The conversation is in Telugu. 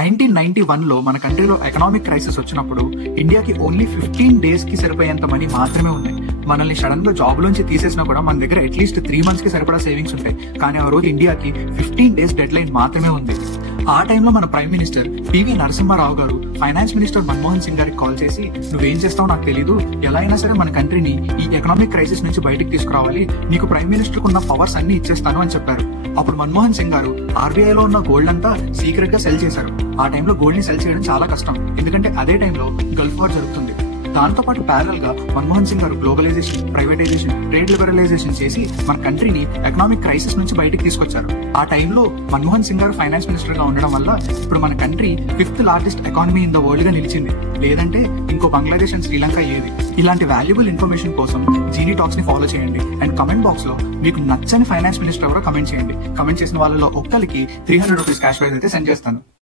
1991లో మన కంట్రీలో ఎకనామిక్ క్రైసిస్ వచ్చినప్పుడు ఇండియాకి ఓన్లీ 15 డేస్ కి సరిపోయేంత మనీ మాత్రమే ఉన్నాయి. మనల్ని సడన్ గా జాబ్ లోంచి తీసేసినా కూడా మన దగ్గర అట్లీస్ట్ 3 months కి సరిపడా సేవింగ్స్ ఉంటాయి. కానీ ఆ రోజు ఇండియాకి 15 డేస్ డెడ్ లైన్ మాత్రమే ఉంది. ఆ టైంలో మన ప్రైమ్ మినిస్టర్ పివి నరసింహారావు గారు ఫైనాన్స్ మినిస్టర్ మన్మోహన్ సింగ్ గారికి కాల్ చేసి, నువ్వేం చేస్తావో నాకు తెలీదు, ఎలా అయినా సరే మన కంట్రీని ఈ ఎకనామిక్ క్రైసిస్ నుంచి బయటకు తీసుకురావాలి, నీకు ప్రైమ్ మినిస్టర్ కున్న పవర్స్ అన్ని ఇచ్చేస్తాను అని చెప్పారు. అప్పుడు మన్మోహన్ సింగ్ గారు ఆర్బీఐలో ఉన్న గోల్డ్ అంతా సీక్రెట్ గా సెల్ చేశారు. ఆ టైంలో గోల్డ్ ని సెల్ చేయడం చాలా కష్టం, ఎందుకంటే అదే టైంలో గల్ఫ్ వార్ జరుగుతుంది. దాంతో పాటు ప్యారల్ గా మన్మోహన్ సింగ్ గారు గ్లోబలైజేషన్, ప్రైవేటైజేషన్, ట్రేడ్ లిబరలైజేషన్ చేసి మన కంట్రీని ఎకనామిక్ క్రైసిస్ నుంచి బయటకు తీసుకొచ్చారు. ఆ టైంలో మన్మోహన్ సింగ్ గారు ఫైనాన్స్ మినిస్టర్ గా ఉండడం వల్ల ఇప్పుడు మన country 5th largest economy in the world గా నిలిచింది. లేదంటే ఇంకో బంగ్లాదేశ్ అండ్ శ్రీలంక ఏది. ఇలాంటి వాల్యుబుల్ ఇన్ఫర్మేషన్ కోసం జీనీ టాక్స్ ని ఫాలో చేయండి. అండ్ కమెంట్ బాక్స్ లో మీకు నచ్చని ఫైనాన్స్ మినిస్టర్ ఎవరో కమెంట్ చేయండి. కమెంట్ చేసిన వాళ్ళలో ఒక్కరికి 300 రూపీస్ క్యాష్ ప్రైజ్ అయితే సెండ్ చేస్తాను.